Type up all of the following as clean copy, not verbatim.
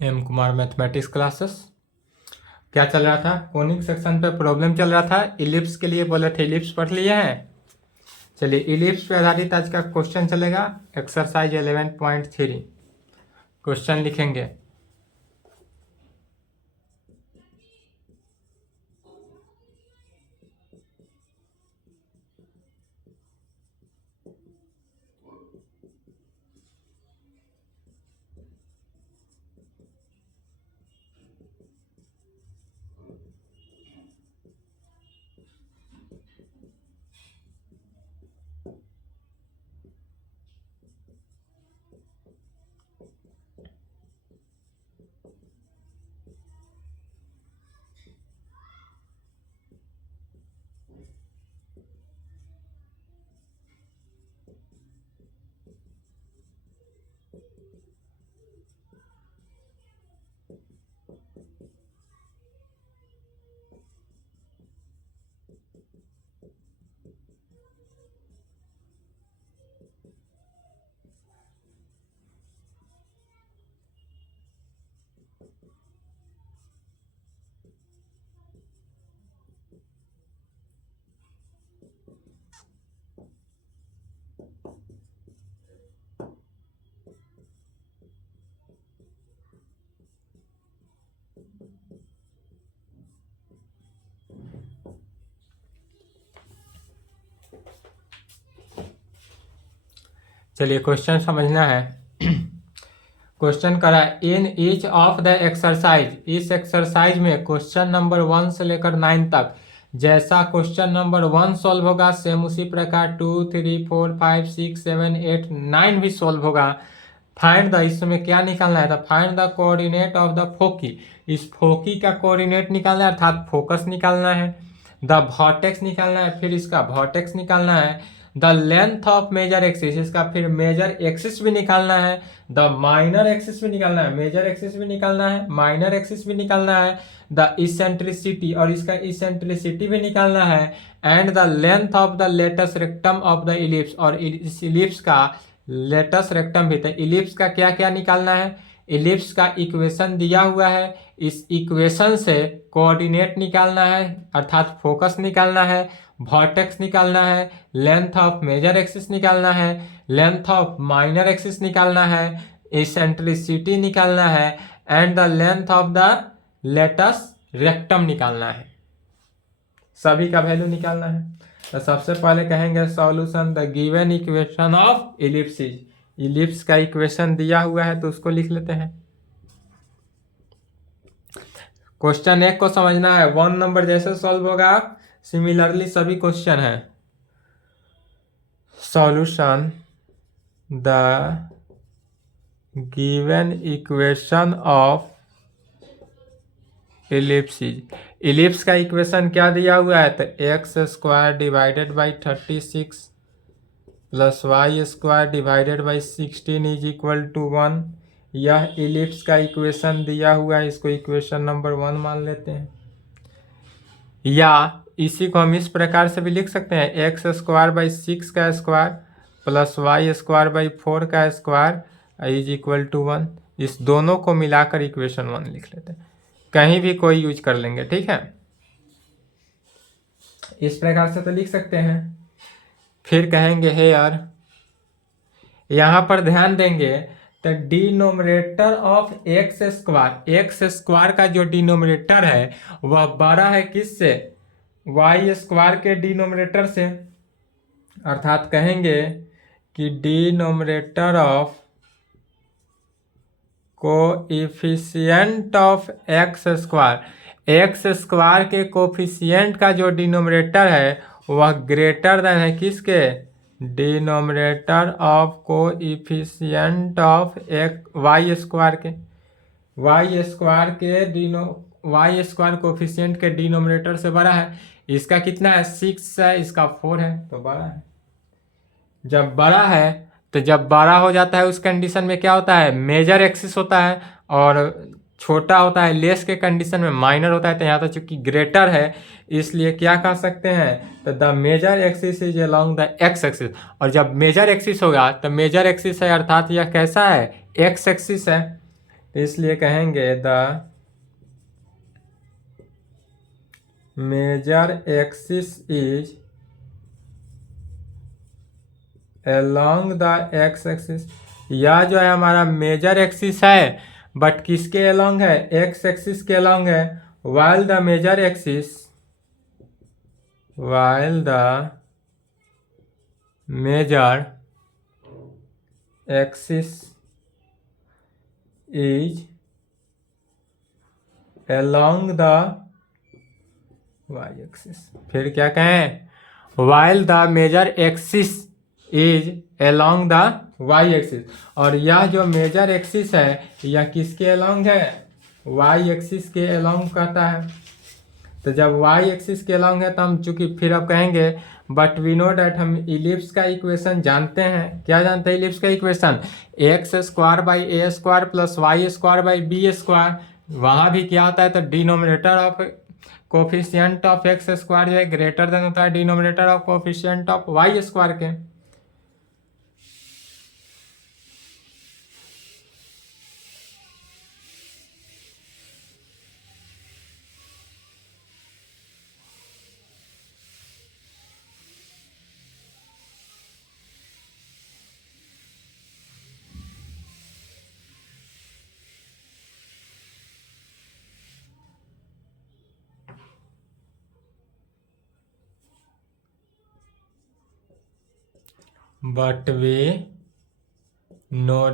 M Kumar mathematics classes. क्या चल रहा था? कोनिक सेक्शन पे प्रॉब्लम चल रहा था। इलिप्स के लिए बोले थे, इलिप्स पढ़ लिए हैं। चलिए, इलिप्स पे आधारित आज का क्वेश्चन चलेगा। एक्सरसाइज 11.3 क्वेश्चन लिखेंगे। चलिए, क्वेश्चन समझना है। क्वेश्चन करा in each of the exercise, इस एक्सरसाइज में क्वेश्चन नंबर 1 से लेकर 9 तक जैसा क्वेश्चन नंबर 1 सॉल्व होगा सेम उसी प्रकार 2, 3, 4, 5, 6, 7, 8, 9 भी सॉल्व होगा। फाइंड द, इसमें क्या निकालना है? तो find the coordinate of the foci, इस फोकी का कोऑर्डिनेट निकालना है, अर्थात फोकस निकालना है। द वर्टेक्स निकालना है, फिर इसका वर्टेक्स निकालना है। The length of major axis, इसका फिर मेजर एक्सिस भी निकालना है। द माइनर एक्सिस भी निकालना है, मेजर एक्सिस भी निकालना है, माइनर एक्सिस भी निकालना है। द इसेंट्रिसिटी, और इसका इसेंट्रिसिटी भी निकालना है। And the length of the latus rectum of the ellipse, और इस इलिप्स का लेटस रेक्टम भी। तो इलिप्स का क्या क्या निकालना है? इलिप्स का इक्वेशन दिया हुआ है, इस इक्वेशन से कोऑर्डिनेट निकालना है, अर्थात फोकस निकालना है, वर्टेक्स निकालना है, लेंथ ऑफ मेजर एक्सिस निकालना है, लेंथ ऑफ माइनर एक्सिस निकालना है, इसेंट्रिसिटी निकालना है, and the length of the latus rectum निकालना है। सभी का वैल्यू निकालना है। तो सबसे पहले कहेंगे solution the given equation of ellipses. Ellipse का इक्वेशन दिया हुआ है तो उसको लिख लेते हैं। क्वेश्चन 1 को समझना है, 1 नंबर जैसे सॉल्व होगा सिमिलरली सभी क्वेश्चन है। Solution the given equation of ellipses. Ellipse का इक्वेशन क्या दिया हुआ है? तो x square divided by 36 plus y square divided by 16 is equal to 1। यह इलिप्स का इक्वेशन दिया हुआ है, इसको इक्वेशन नंबर 1 मान लेते हैं। या इसी को हम इस प्रकार से भी लिख सकते हैं, एक्स स्क्वायर बाई 6 का square plus y square by 4 का स्क्वायर इज इक्वल टू 1। इस दोनों को मिलाकर इक्वेशन 1 लिख लेते हैं। कहीं भी कोई यूज कर लेंगे, ठीक है। इस प्रकार से तो लिख सकते हैं। फिर कहेंगे है यार, यहां पर ध्यान देंगे तो डिनोमिनेटर ऑफ एक्स स्क्वायर का जो डिनोमिनेटर है वह बड़ा है किससे? वाई स्क्वायर के डिनोमिनेटर से। अर्थात कहेंगे कि denominator of coefficient of x square के कोफिशिएंट का जो डिनोमिनेटर है वह ग्रेटर देन है किसके? डिनोमिनेटर ऑफ कोएफिशिएंट ऑफ एक वाई स्क्वायर के। वाई स्क्वायर कोफिशिएंट के डिनोमिनेटर से बड़ा है। इसका कितना है? 6 है, इसका 4 है, तो बड़ा है। जब बड़ा है तो जब बड़ा हो जाता है उस कंडीशन में क्या होता है? मेजर एक्सिस होता है, और छोटा होता है लेस के कंडीशन में माइनर होता है। तो यहाँ तो चूंकि ग्रेटर है इसलिए क्या कह सकते हैं? तो the major axis is along the x axis. और जब मेजर एक्सिस होगा तो मेजर एक्सिस है, अर्थात यह कैसा है? एक्स एक्सिस है। इसलिए कहेंगे the major axis is along the x axis. यह जो है हमारा मेजर एक्सिस है, बट किसके along है? एक्स एक्सिस के along है। while the major axis is along the y axis। फिर क्या कहें? while the major axis is along the y axis। और यह जो मेजर एक्सिस है यह किसके along है? y एक्सिस के along कहता है। तो जब y एक्सिस के along है तो हम चूंकि फिर अब कहेंगे बट वी नो डैट, हम इलिप्स का इक्वेशन जानते हैं। क्या जानते हैं इलिप्स का equation? X square by a square plus y square by b square. वहाँ भी क्या होता है? तो denominator of coefficient of x square जो है ग्रेटर देन होता है denominator of coefficient of y square के। But we know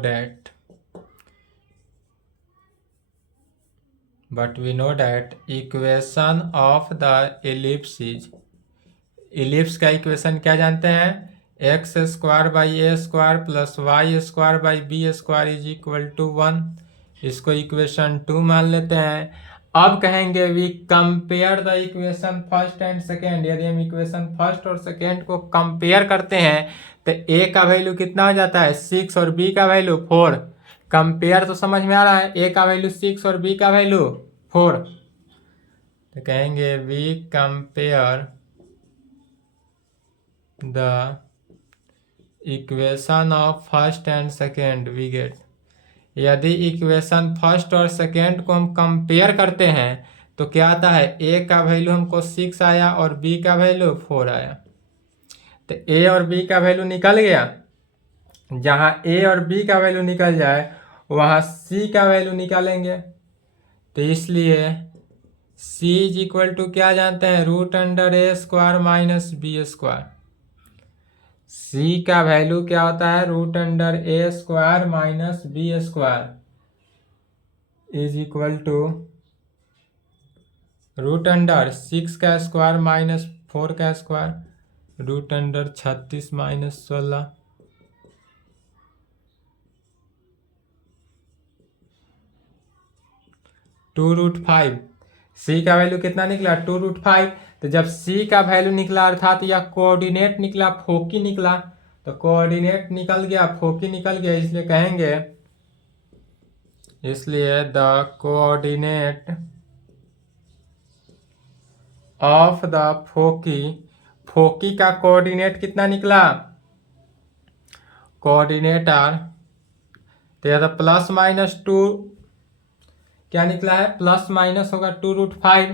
that equation of the ellipse is, ellipse का इक्वेशन क्या जानते हैं? X square by a square plus y square by b square is equal to 1। इसको equation 2 मान लेते हैं। अब कहेंगे we compare the equation first and second. यदि हम इक्वेशन फर्स्ट और सेकेंड को कंपेयर करते हैं तो ए का वैल्यू कितना हो जाता है? 6 और बी का वैल्यू 4। कंपेयर तो समझ में आ रहा है, ए का वैल्यू 6 और बी का वैल्यू 4। तो कहेंगे we compare the equation of first and second we get. यदि इक्वेशन फर्स्ट और सेकेंड को हम कंपेयर करते हैं तो क्या आता है? ए का वैल्यू हमको 6 आया और बी का वैल्यू 4 आया। तो ए और बी का वैल्यू निकल गया। जहाँ ए और बी का वैल्यू निकल जाए वहाँ सी का वैल्यू निकालेंगे। तो इसलिए सी इज इक्वल टू क्या जानते हैं? रूट अंडर ए square minus B square. C का वैल्यू क्या होता है? Root under A square minus B square is equal to root under 6 का स्क्वायर माइनस 4 का square, root under 36 minus 16। Two root 5। C का वैल्यू कितना निकला? 2√5। तो जब सी का वैल्यू निकला अर्थात यह कोऑर्डिनेट निकला, फोकी निकला, तो कोऑर्डिनेट निकल गया, फोकी निकल गया, इसलिए कहेंगे, इसलिए द कोऑर्डिनेट ऑफ द फोकी, फोकी का कोऑर्डिनेट कितना निकला? कोऑर्डिनेट आर, तो यह प्लस माइनस 2 क्या निकला है? प्लस माइनस होगा 2√5।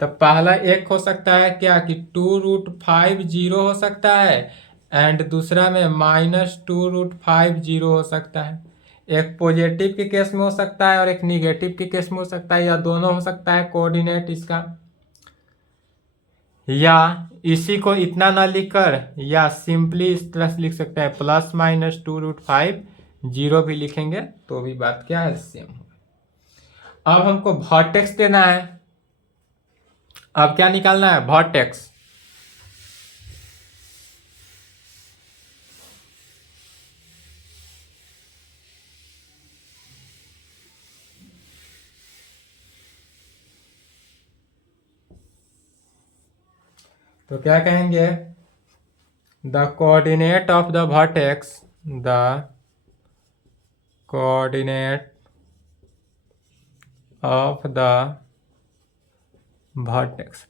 तो पहला एक हो सकता है क्या कि 2√5 जीरो हो सकता है, एंड दूसरा में माइनस 2√5 जीरो हो सकता है। एक पॉजिटिव के केस में हो सकता है और एक निगेटिव के केस में हो सकता है, या दोनों हो सकता है कोऑर्डिनेट इसका। या इसी को इतना ना लिखकर या सिंपली इस तरह से लिख सकते हैं, प्लस माइनस 2√5 जीरो भी लिखेंगे तो भी बात क्या है? सेम। अब हमको वर्टेक्स देना है। अब क्या निकालना है? वर्टेक्स। तो क्या कहेंगे? The coordinate of the vertex, the coordinate of the vertex,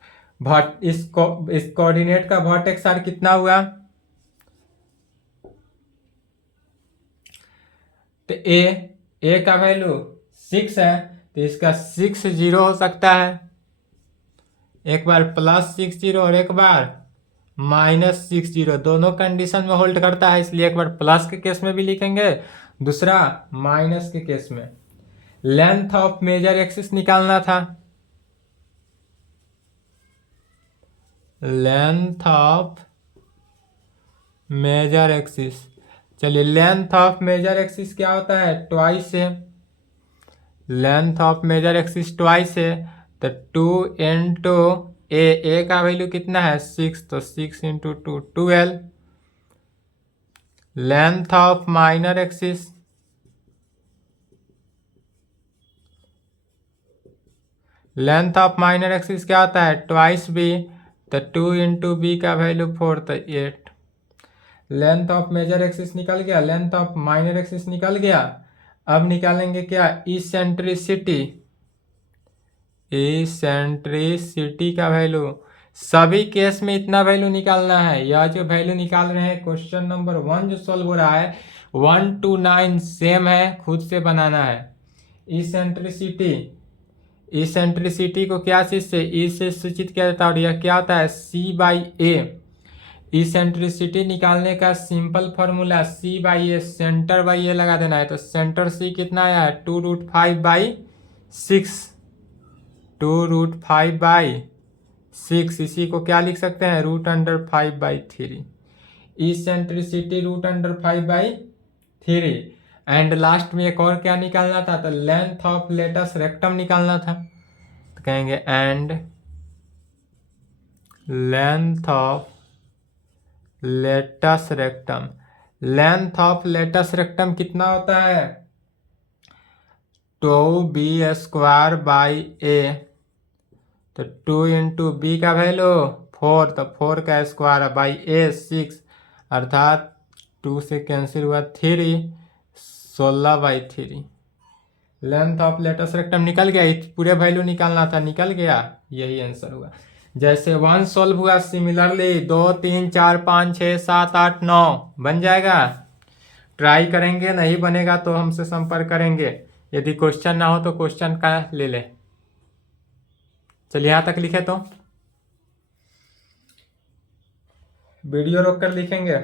इस कोऑर्डिनेट का वर्टेक्स आर कितना हुआ? तो ए का वैल्यू 6 है तो इसका 6 0 हो सकता है, एक बार +6 0 और एक बार -6 0, दोनों कंडीशन में होल्ड करता है, इसलिए एक बार प्लस के केस में भी लिखेंगे, दूसरा माइनस के केस में। लेंथ ऑफ मेजर एक्सिस निकालना था, लेंथ ऑफ मेजर एक्सिस। चलिए लेंथ ऑफ मेजर एक्सिस क्या होता है, ट्वाइस है, length of major axis twice है, तो 2 इंटू ए का वैल्यू कितना है 6, तो 6 into 2 12। Length of minor axis, length of minor axis क्या होता है ट्वाइस बी, तो 2 इंटू बी का वैल्यू 4, तो 8। लेंथ ऑफ मेजर एक्सिस निकल गया, लेंथ ऑफ माइनर एक्सिस निकल गया। अब निकालेंगे क्या, इसेंट्रिसिटी, इसेंट्रिसिटी का वैल्यू। सभी केस में इतना वैल्यू निकालना है। यह जो वैल्यू निकाल रहे हैं क्वेश्चन नंबर 1 जो सॉल्व हो रहा है 1 to 9 सेम है, खुद से बनाना है। इसेंट्रिसिटी, इसेंट्रिसिटी को क्या चीज से ई से सूचित किया जाता है, और यह क्या होता है C/A। इसेंट्रिसिटी निकालने का simple formula C/A, centre by a लगा देना है, तो सेंटर C कितना आया है 2√5/6, 2√5/6, इसी को क्या लिख सकते हैं √5/3। इसेंट्रिसिटी √5/3। एंड लास्ट में एक और क्या निकालना था, तो लेंथ ऑफ लेटस रेक्टम निकालना था, तो कहेंगे and length of latus rectum. Length of latus rectum कितना होता है 2b² तो 2 इंटू बी का वैल्यू 4, तो 4 का स्क्वायर बाई ए 6, अर्थात 2 से कैंसिल हुआ 3, 16/3। लेंथ ऑफ लेटस रेक्टम निकल गया, पूरे वैल्यू निकालना था, निकल गया, यही आंसर हुआ। जैसे 1 सॉल्व हुआ, सिमिलरली 2 3 4 5 6 7 8 9 बन जाएगा। ट्राई करेंगे, नहीं बनेगा तो हमसे संपर्क करेंगे। यदि क्वेश्चन ना हो तो क्वेश्चन का ले ले। चलिए यहाँ तक लिखे तो वीडियो रोक कर लिखेंगे।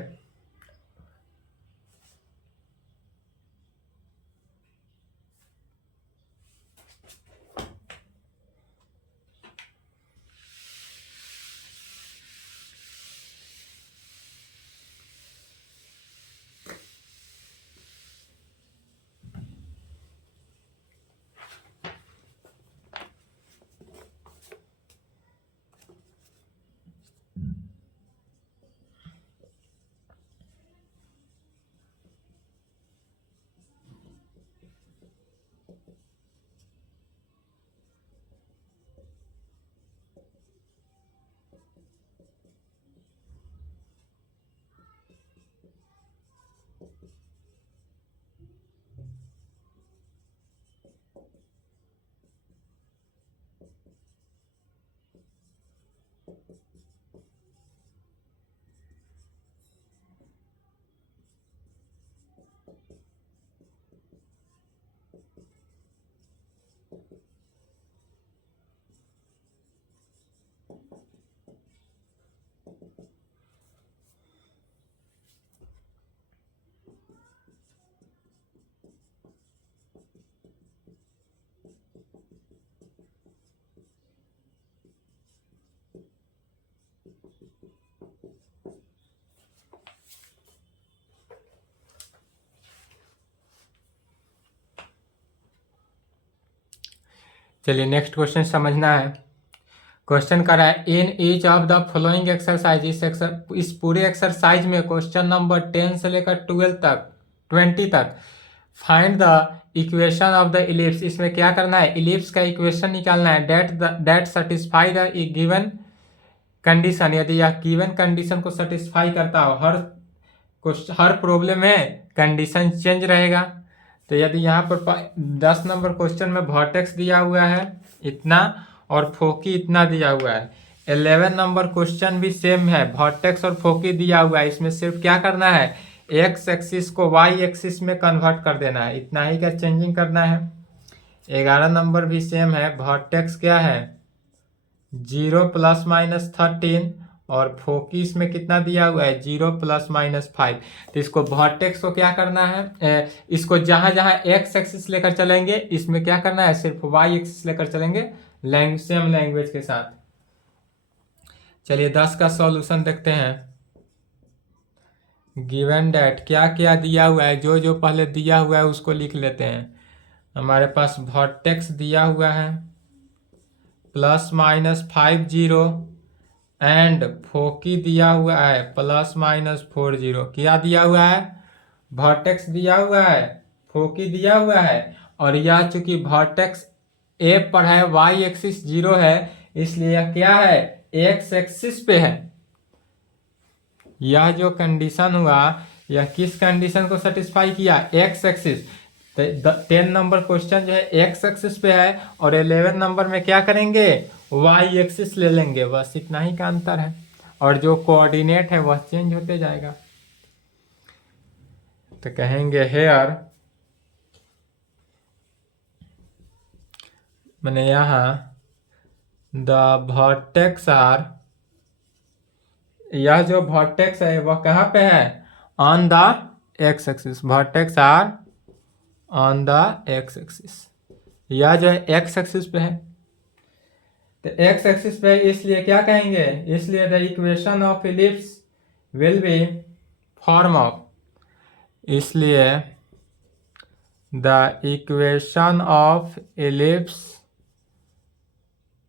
चलिए नेक्स्ट क्वेश्चन समझना है। क्वेश्चन कर रहा है in each of the following exercise, इस पूरे एक्सरसाइज में क्वेश्चन नंबर 10 से लेकर 20 तक find the equation of the ellipse. इसमें क्या करना है, इलिप्स का इक्वेशन निकालना है that satisfy the given condition. यदि यह गिवन कंडीशन को सेटिस्फाई करता हो, हर प्रॉब्लम में कंडीशन चेंज रहेगा। तो यदि यहाँ पर 10 नंबर क्वेश्चन में वर्टेक्स दिया हुआ है इतना और फोकी इतना दिया हुआ है, 11 नंबर क्वेश्चन भी सेम है, वर्टेक्स और फोकी दिया हुआ है। इसमें सिर्फ क्या करना है, एक्स एक्सिस को वाई एक्सिस में कन्वर्ट कर देना है, इतना ही का चेंजिंग करना है। 11 नंबर भी सेम है। वर्टेक्स क्या है 0 ± 13 और फोकिस में कितना दिया हुआ है 0 ± 5। तो इसको वर्टेक्स को क्या करना है इसको जहां जहां एक्स एक्सिस लेकर चलेंगे इसमें क्या करना है सिर्फ वाई एक्सिस लेकर चलेंगे सेम लैंग्वेज के साथ। चलिए 10 का सॉल्यूशन देखते हैं। गिवन डैट क्या क्या दिया हुआ है, जो जो पहले दिया हुआ है उसको लिख लेते हैं। हमारे पास वर्टेक्स दिया हुआ है ±50 एंड फोकी दिया हुआ है ±40। क्या दिया हुआ है वर्टेक्स दिया हुआ है, फोकी दिया हुआ है, और यह चूंकि वर्टेक्स ए पर है वाई एक्सिस 0 है इसलिए यह क्या है एक्स एक्सिस पे है। यह जो कंडीशन हुआ यह किस कंडीशन को सेटिस्फाई किया एक्स एक्सिस। 10 नंबर क्वेश्चन जो है एक्स एक्सिस पे है और 11 नंबर में क्या करेंगे वाई एक्सिस ले लेंगे, बस इतना ही का अंतर है। और जो कोऑर्डिनेट है वह चेंज होते जाएगा। तो कहेंगे हेयर मैंने यहाँ द वर्टेक्स आर, यह जो वर्टेक्स है वह कहाँ पे है on the x axis. Vertex are on the x axis, यह जो है एक्स एक्सिस पे है। तो एक्स एक्सिस पे इसलिए क्या कहेंगे, इसलिए the equation of ellipse will be form of, इसलिए the equation of ellipse,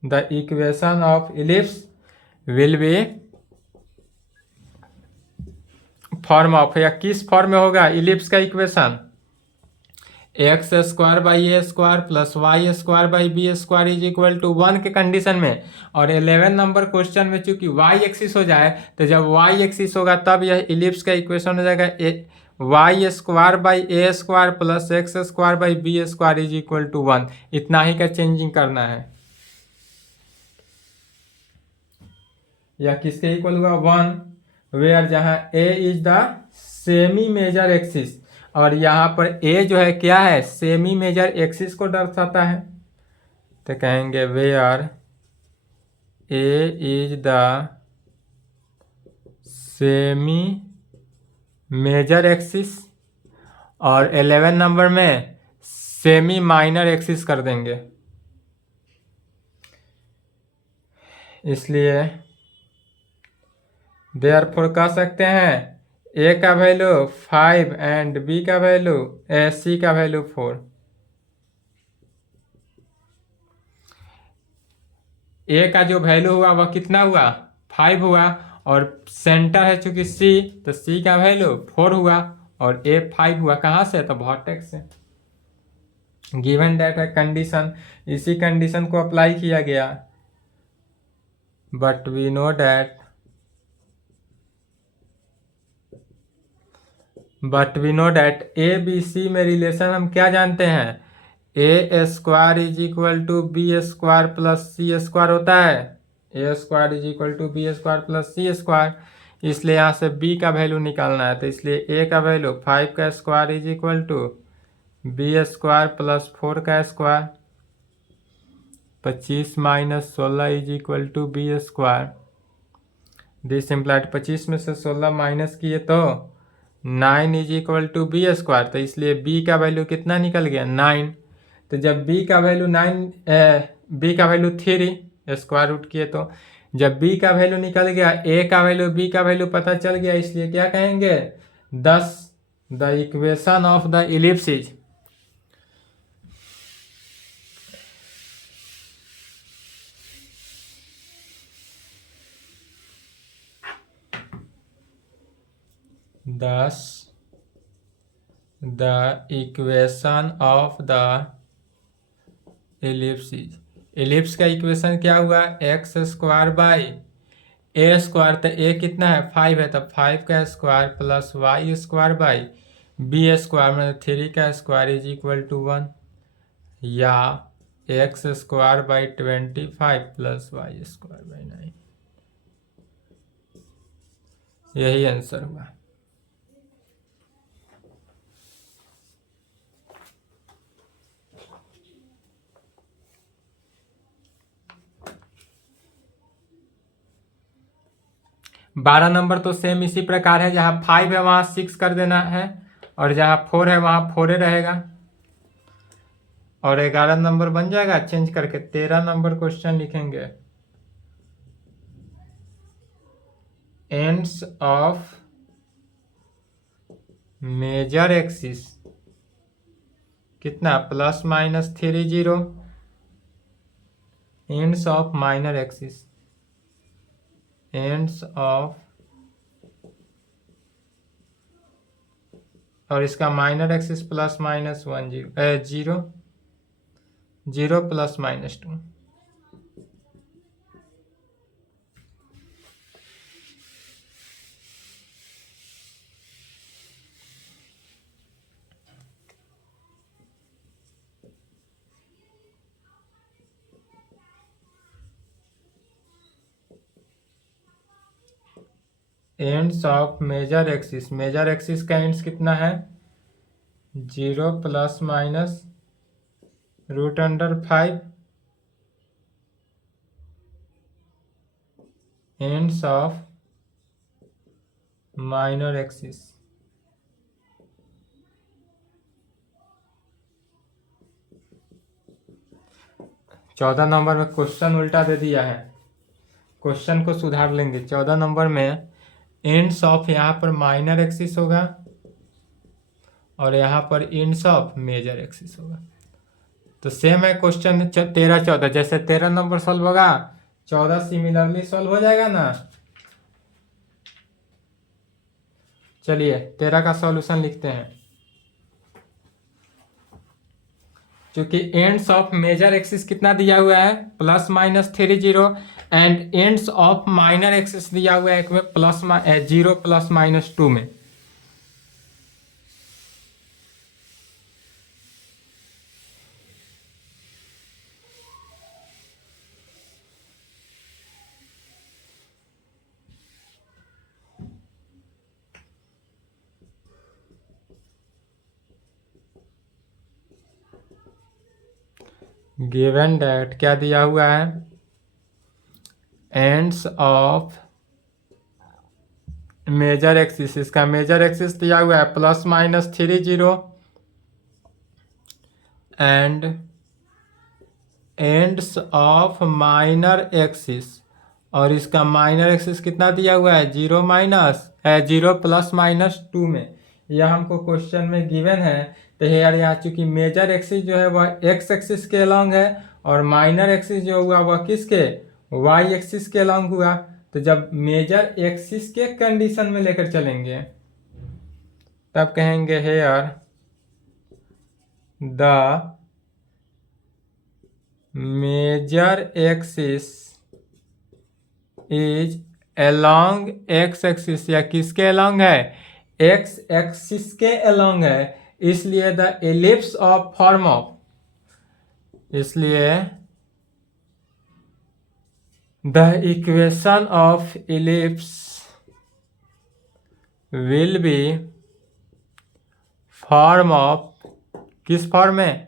the equation of ellipse will be form of, या किस फॉर्म में होगा इलिप्स का इक्वेशन x² + y² + b² = 1 के कंडीशन में। और 11 नंबर क्वेश्चन में चूंकि y एक्सिस हो जाए तो जब y एक्सिस होगा तब यह इलिप्स का इक्वेशन हो जाएगा y² / a² + x² / b² = 1। इतना ही का चेंजिंग करना है। यह किसके इक्वल हुआ 1, वेयर जहां a is the semi major axis, और यहाँ पर a जो है क्या है सेमी मेजर एक्सिस को दर्शाता है। तो कहेंगे where a is the semi major axis, और 11 नंबर में सेमी माइनर एक्सिस कर देंगे। इसलिए देयरफॉर कह सकते हैं ए का वैल्यू 5 एंड बी का वैल्यू सी का वैल्यू 4। ए का जो वैल्यू हुआ वह कितना हुआ 5 हुआ, और सेंटर है चूंकि सी तो सी का वैल्यू 4 हुआ, और ए 5 हुआ कहाँ से तो वर्टेक्स से। गिवन दैट है कंडीशन, इसी कंडीशन को अप्लाई किया गया। But we know that A B C में रिलेशन हम क्या जानते हैं a² = b² + c² होता है। a² = b² + c², इसलिए यहाँ से b का वैल्यू निकालना है। तो इसलिए a का वैल्यू 5 का स्क्वायर = b² + 4 का स्क्वायर, 25 - 16 = b²। दिस इम्प्लाइड 25 में से 16 माइनस किए तो 9 = b²। तो इसलिए b का वैल्यू कितना निकल गया 9। तो जब b का वैल्यू 3 स्क्वायर रूट किए तो जब b का वैल्यू निकल गया a का वैल्यू b का वैल्यू पता चल गया, इसलिए क्या कहेंगे 10 the equation of the ellipse is, thus the equation of the ellipse is, ellipse का इक्वेशन क्या हुआ x² / a²। तो a कितना है 5 है, तो 5 का स्क्वायर + y² / b² में 3 का स्क्वायर = 1, या x² / 25 + y² / 9। यही आंसर हुआ। 12 नंबर तो सेम इसी प्रकार है, जहाँ 5 है वहाँ 6 कर देना है, और जहाँ 4 है वहाँ 4 ही रहेगा। और 11 नंबर बन जाएगा चेंज करके। 13 नंबर क्वेश्चन लिखेंगे, एंड्स ऑफ मेजर एक्सिस कितना, plus minus 3 0, ends of minor axis, ends of, और इसका minor axis plus minus 1 0 0 plus minus 2। Ends of major axis, major axis का एंड्स कितना है 0 plus minus √5, ends of minor axis. चौदह number में question उल्टा दे दिया है, क्वेश्चन को सुधार लेंगे। 14 नंबर में एंड्स ऑफ यहाँ पर माइनर एक्सिस होगा और यहाँ पर एंड्स ऑफ मेजर एक्सिस होगा। तो सेम है क्वेश्चन 13 14, जैसे 13 नंबर सॉल्व होगा 14 सिमिलरली सॉल्व हो जाएगा ना। चलिए 13 का सॉल्यूशन लिखते हैं। क्योंकि एंड्स ऑफ मेजर एक्सिस कितना दिया हुआ है plus minus 3 0, and ends of minor axis दिया हुआ है एक में प्लस 0 प्लस माइनस 2 में। गिवन दैट क्या दिया हुआ है, एंड्स ऑफ मेजर एक्सिस, इसका मेजर एक्सिस दिया हुआ है plus minus 3 0, and ends of minor axis, और इसका माइनर एक्सिस कितना दिया हुआ है 0 प्लस माइनस 2 में। यह हमको क्वेश्चन में गिवन है। तो यार यहाँ चूंकि मेजर एक्सिस जो है वह एक्स एक्सिस के अलॉन्ग है और माइनर एक्सिस जो हुआ वह किसके वाई एक्सिस के अलॉन्ग हुआ। तो जब मेजर एक्सिस के कंडीशन में लेकर चलेंगे तब कहेंगे here the major axis is along x axis, या किसके अलोंग है एक्स एक्सिस के अलोंग है, इसलिए the ellipse of form of, इसलिए the equation of ellipse will be form of, किस फॉर्म में,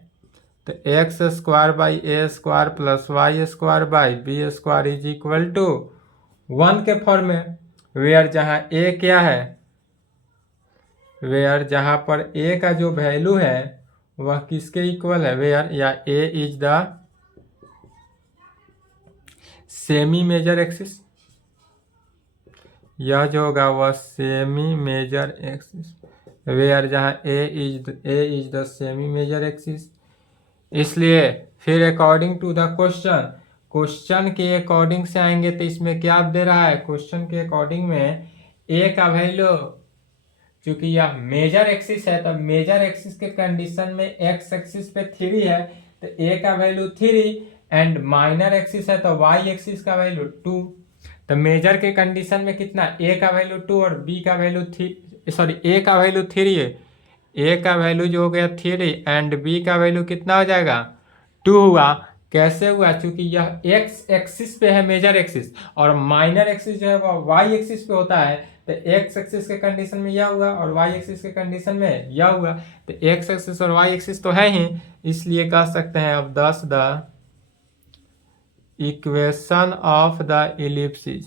तो x square by a square plus y square by b square is equal to 1 के form में। Where जहाँ ए क्या है, वेयर जहाँ पर ए का जो वैल्यू है वह किसके इक्वल है, वेयर या a is the semi major axis, यह जो होगा वह सेमी मेजर एक्सिस, वेयर जहाँ a is the semi major axis. इसलिए फिर according to the question, question के अकॉर्डिंग से आएंगे तो इसमें क्या दे रहा है, क्वेश्चन के अकॉर्डिंग में ए का वैल्यू, क्योंकि यह मेजर एक्सिस है तो मेजर एक्सिस के कंडीशन में एक्स एक्सिस पे 3 है तो ए का वैल्यू 3, एंड माइनर एक्सिस है तो वाई एक्सिस का वैल्यू 2। तो मेजर के कंडीशन में कितना, ए का वैल्यू 2 और बी का वैल्यू 3, सॉरी ए का वैल्यू 3 है, ए का वैल्यू जो हो गया 3 एंड बी का वैल्यू कितना हो जाएगा 2 हुआ। कैसे हुआ, क्योंकि यह एक्स एक्सिस पे है मेजर एक्सिस और माइनर एक्सिस जो है वह वाई एक्सिस पे होता है। तो एक्स एक्सिस के कंडीशन में यह हुआ और वाई एक्सिस के कंडीशन में यह हुआ। तो एक्स एक्सिस और वाई एक्सिस तो है ही, इसलिए कह सकते हैं अब दस the equation of the ellipsis,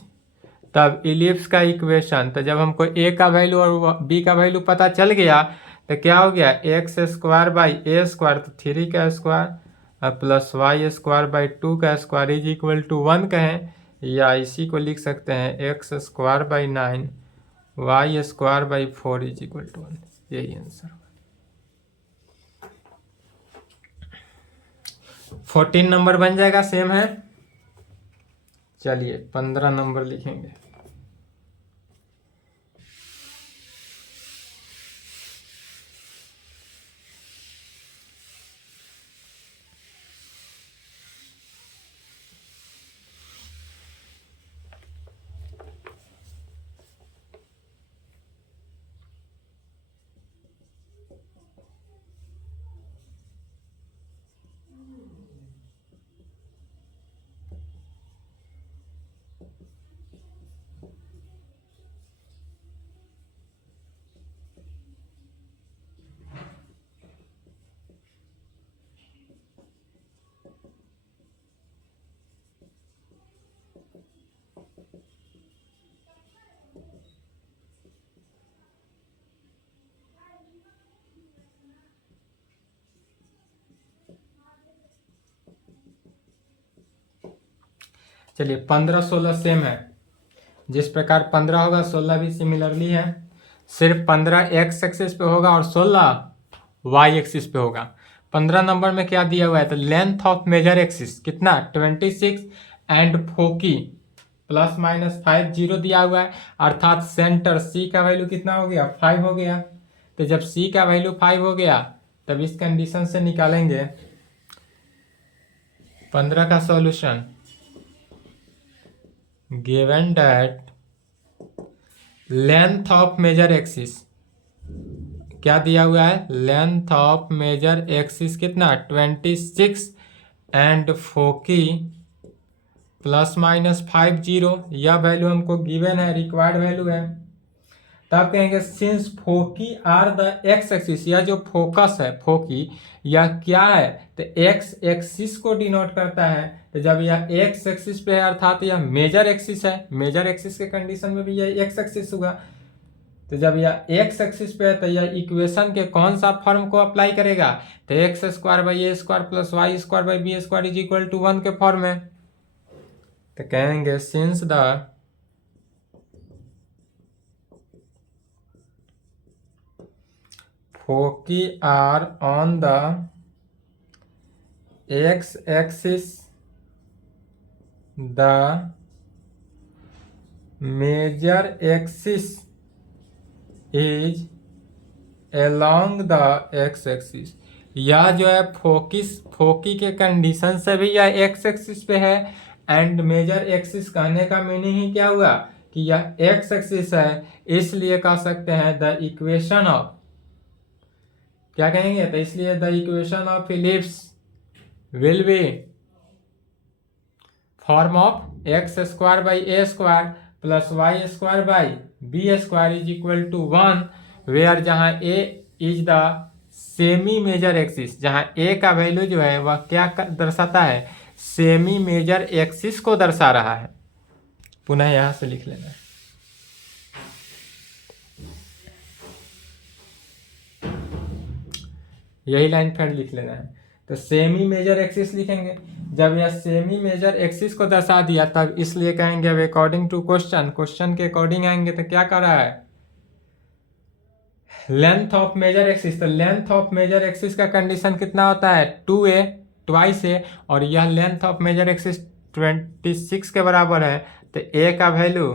तब इलिप्स का इक्वेशन, तो जब हमको ए का वैल्यू और बी का वैल्यू पता चल गया तो क्या हो गया, x square by a square, तो 3 का स्क्वायर और प्लस वाई स्क्वायर बाई 2 का स्क्वायर इज इक्वल टू 1 कहें, या इसी को लिख सकते हैं x square by 9 y square by 4 is equal to 1। यही आंसर। 14 नंबर बन जाएगा, सेम है। चलिए 15 नंबर लिखेंगे। चलिए 15 16 सेम है, जिस प्रकार 15 होगा 16 भी सिमिलरली है, सिर्फ 15 एक्स एक्सिस पे होगा और 16 वाई एक्सिस पे होगा। 15 नंबर में क्या दिया हुआ है, तो लेंथ ऑफ मेजर एक्सिस कितना 26 एंड फोकी प्लस माइनस 5 0 दिया हुआ है, अर्थात सेंटर सी का वैल्यू कितना हो गया 5 हो गया। तो जब सी का वैल्यू 5 हो गया तब इस कंडीशन से निकालेंगे 15 का solution, given that length of major axis क्या दिया हुआ है, लेंथ ऑफ मेजर एक्सिस कितना 26 एंड फोकी प्लस माइनस 5 0, यह वैल्यू हमको गिवन है, रिक्वायर्ड वैल्यू है। तब कहेंगे since foci are the x axis, यह जो फोकस है फोकी यह क्या है, तो एक्स एक्सिस को डिनोट करता है। तो जब यह एक्स एक्सिस पे है अर्थात यह मेजर एक्सिस है, मेजर एक्सिस के कंडीशन में भी यह एक्स एक्सिस होगा। तो जब यह एक्स एक्सिस पे है तो यह इक्वेशन के कौन सा फॉर्म को अप्लाई करेगा, तो x square by a square plus y square by b square is equal to 1 के फॉर्म में। तो कहेंगे since the foci are on the x axis the major axis is along the x axis, यह जो है फोकी के condition से भी यह एक्स एक्सिस पे है, एंड मेजर एक्सिस कहने का मीनिंग ही क्या हुआ कि यह एक्स एक्सिस है, इसलिए कह सकते हैं द इक्वेशन ऑफ, क्या कहेंगे, तो इसलिए the equation of ellipse will be form of x square by a square plus y square by b square is equal to 1, where जहां a is the semi major axis, जहां a का value जो है वह क्या दर्शाता है, semi major axis को दर्शा रहा है। पुनः यहां से लिख लेना है, यही लाइन फिर लिख लेना है। तो सेमी मेजर एक्सिस लिखेंगे, जब यह सेमी मेजर एक्सिस को दर्शा दिया तब इसलिए कहेंगे अब अकॉर्डिंग टू क्वेश्चन, क्वेश्चन के अकॉर्डिंग आएंगे तो क्या कर रहा है, लेंथ ऑफ मेजर एक्सिस, तो लेंथ ऑफ मेजर एक्सिस का कंडीशन कितना होता है 2a ट्वाइस a, और यह लेंथ ऑफ मेजर एक्सिस 26 के बराबर है। तो a का वैल्यू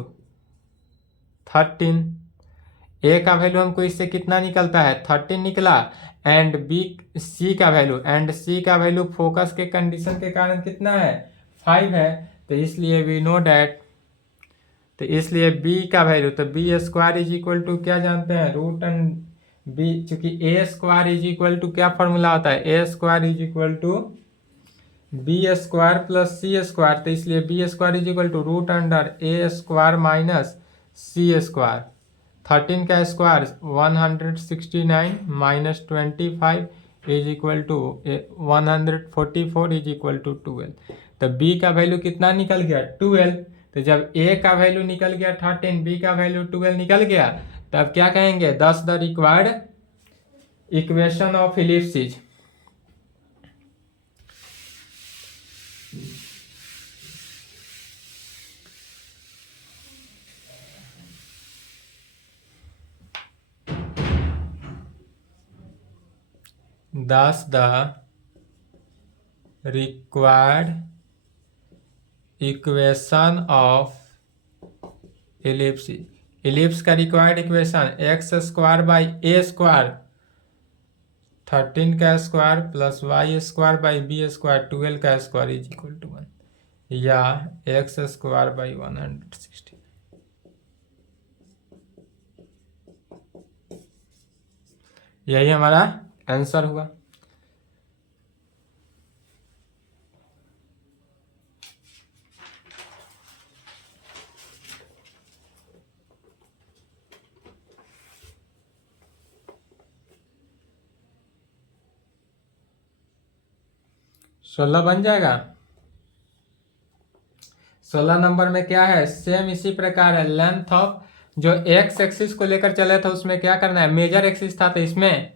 13, ए का वैल्यू हमको इससे कितना निकलता है 13 निकला, एंड बी सी का वैल्यू, एंड सी का वैल्यू फोकस के कंडीशन के कारण कितना है 5 है। तो इसलिए वी नो डैट, तो इसलिए बी का वैल्यू, तो b square is equal to क्या जानते हैं रूट एंड बी, चूंकि a square is equal to क्या फॉर्मूला होता है, a square is equal to b square plus c square, तो इसलिए b square is equal to root under A square minus c square, 13 का square 169 minus 25 is equal to 144 is equal to 12। तो b का value कितना निकल गया 12, तो जब ए का वैल्यू निकल गया 13, बी का वैल्यू 12 निकल गया, तब क्या कहेंगे, thus the required equation of ellipsis. Thus the required equation of ellipse, ellipse का required equation x square by a square 13 का square plus y square by b square 12 का स्क्वायर इज इक्वल टू 1, या x square by 160। यही हमारा answer हुआ। सोलह बन जाएगा। 16 नंबर में क्या है, सेम इसी प्रकार है। लेंथ ऑफ जो एक्स एक्सिस को लेकर चले थे उसमें क्या करना है, मेजर एक्सिस था तो इसमें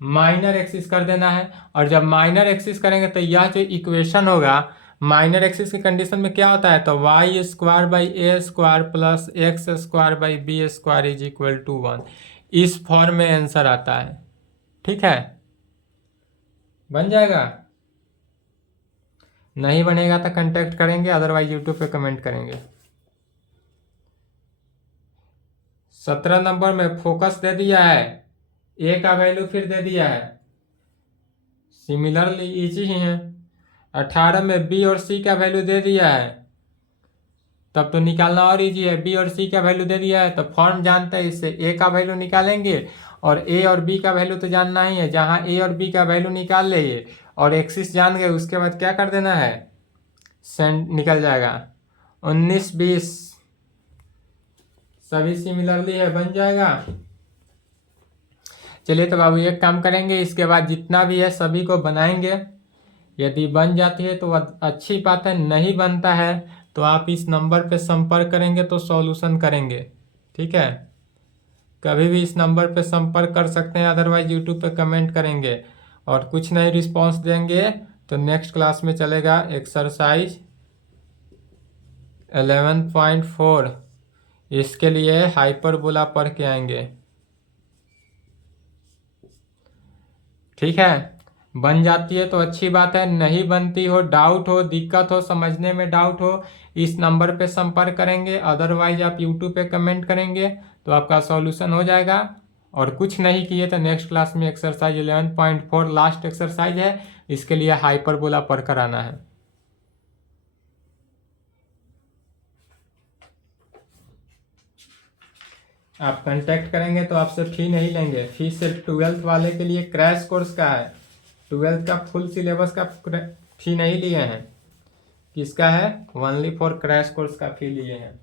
माइनर एक्सिस कर देना है। और जब माइनर एक्सिस करेंगे तो यह जो इक्वेशन होगा माइनर एक्सिस की कंडीशन में क्या होता है, तो y square by a square plus x square by b square is equal to 1, इस फॉर्म में आंसर आता है। ठीक है, बन जाएगा। नहीं बनेगा तो कांटेक्ट करेंगे, अदरवाइज यूट्यूब पे कमेंट करेंगे। 17 नंबर में फोकस दे दिया है, ए का वैल्यू फिर दे दिया है, सिमिलरली इजी ही है। 18 में बी और सी का वैल्यू दे दिया है, तब तो निकालना और इजी है। बी और सी का वैल्यू दे दिया है तो फॉर्म जानते हैं, इससे ए का वैल्यू निकालेंगे और ए और बी का वैल्यू तो जानना ही है। जहाँ ए और बी का वैल्यू निकाल लिए और एक्सिस जान गए, उसके बाद क्या कर देना है, सेंड निकल जाएगा। 19 20 सभी सिमिलरली है, बन जाएगा। चलिए तो बाबू एक काम करेंगे, इसके बाद जितना भी है सभी को बनाएंगे। यदि बन जाती है तो अच्छी बात है, नहीं बनता है तो आप इस नंबर पे संपर्क करेंगे तो सॉल्यूशन करेंगे। ठीक है, कभी भी इस नंबर पे संपर्क कर सकते हैं, अदरवाइज यूट्यूब पे कमेंट करेंगे और कुछ नहीं रिस्पांस देंगे तो नेक्स्ट क्लास में चलेगा एक्सरसाइज 11.4। इसके लिए हाइपरबोला पढ़ के आएंगे। ठीक है, बन जाती है तो अच्छी बात है, नहीं बनती हो, डाउट हो, दिक्कत हो, समझने में डाउट हो, इस नंबर पे संपर्क करेंगे, अदरवाइज आप यूट्यूब पे कमेंट करेंगे तो आपका सॉल्यूशन हो जाएगा। और कुछ नहीं किए तो नेक्स्ट क्लास में एक्सरसाइज 11.4 लास्ट एक्सरसाइज है, इसके लिए हाइपरबोला पढ़ कर आना है। आप कांटेक्ट करेंगे तो आपसे फी नहीं लेंगे, फी सिर्फ 12th वाले के लिए क्रैश कोर्स का है, 12th का फुल सिलेबस का फी नहीं लिए हैं। किसका है, ओनली फॉर क्रैश कोर्स का फी लिए हैं।